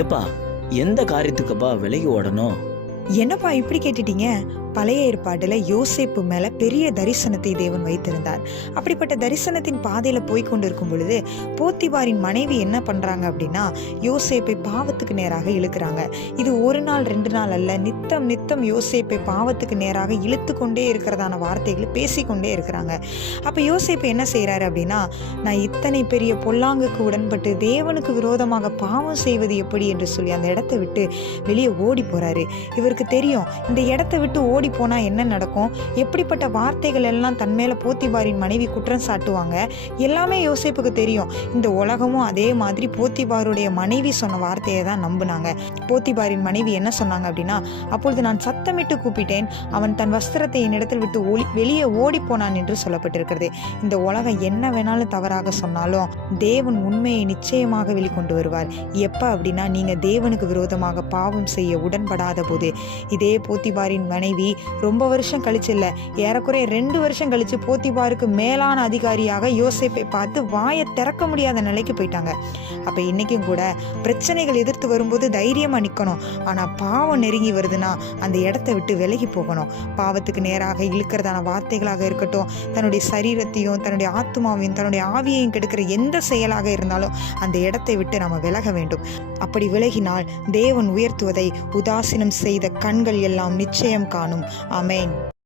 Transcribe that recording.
எப்பா, எந்த காரியத்துக்குப்பா விலகி ஓடணும்? என்னப்பா இப்படி கேட்டுட்டீங்க? பழைய ஏற்பாடுல யோசேப்பு மேல பெரிய தரிசனத்தை தேவன் வைத்திருந்தார். அப்படிப்பட்ட தரிசனத்தின் பாதையில போய் கொண்டிருக்கும் பொழுது போத்திபாரின் மனைவி என்ன பண்றாங்க அப்படின்னா, யோசேப்பை பாவத்துக்கு நேராக இழுக்கிறாங்க. இது ஒரு நாள் 2 நாள் அல்ல, நித்தம் நித்தம் யோசேப்பை பாவத்துக்கு நேராக இழுத்து கொண்டே இருக்கிறதான வார்த்தைகளை பேசிக்கொண்டே இருக்கிறாங்க. அப்ப யோசேப்பு என்ன செய்யறாரு அப்படின்னா, நான் இத்தனை பெரிய பொல்லாங்குக்கு உடன்பட்டு தேவனுக்கு விரோதமாக பாவம் செய்வது எப்படி என்று சொல்லி அந்த இடத்தை விட்டு வெளியே ஓடி போறாரு. இவருக்கு தெரியும், இந்த இடத்தை விட்டு ஓடி போனா என்ன நடக்கும், எப்படிப்பட்ட வார்த்தைகள் எல்லாம் தன் மேல போத்திபாரின் மனைவி குற்றம் சாட்டுவாங்க, எல்லாமே யோசேப்புக்கு தெரியும். இந்த உலகமும் அதே மாதிரி போத்திபாருடைய மனைவி சொன்ன வார்த்தையை தான் நம்பினாங்க. போத்திபாரின் மனைவி என்ன சொன்னாங்க அப்படின்னா, அப்பொழுது நான் சத்தமிட்டு கூப்பிட்டேன், அவன் தன் வஸ்திரத்தை என்னிடத்தில் விட்டு வெளியே ஓடி போனான் என்று சொல்லப்பட்டிருக்கிறது. இந்த உலகம் என்ன வேணாலும் தவறாக சொன்னாலும் தேவன் உண்மையை நிச்சயமாக வெளிக்கொண்டு வருவார். எப்ப அப்படின்னா, நீங்க தேவனுக்கு விரோதமாக பாவம் செய்ய உடன்படாத போது. இதே போத்திபாரின் மனைவி ரொம்ப வருஷம் கழிச்சு இல்ல, ஏறக்குறைய 2 வருஷம் கழிச்சு போத்திபாருக்கு மேலான அதிகாரியாக யோசேப்பை பார்த்து வாயை திறக்க முடியாத நிலைக்கு போயிட்டாங்க. அப்ப இன்னைக்கும் கூட பிரச்சனைகள் எதிர்த்து வரும்போது தைரியமா நிக்கணும். ஆனா பாவம் நெருங்கி வருதுன்னா அந்த இடத்தை விட்டு விலகி போகணும். பாவத்துக்கு நேராக இழுக்கிறதான வார்த்தைகளாக இருக்கட்டும், தன்னுடைய சரீரத்தையும் தன்னுடைய ஆத்மாவையும் தன்னுடைய ஆவியையும் கெடுக்கிற எந்த செயலாக இருந்தாலும் அந்த இடத்தை விட்டு நம்ம விலக வேண்டும். அப்படி விலகினால் தேவன் உயர்த்துவதை உதாசீனம் செய்த கண்கள் எல்லாம் நிச்சயம் காணும். ஆமென்.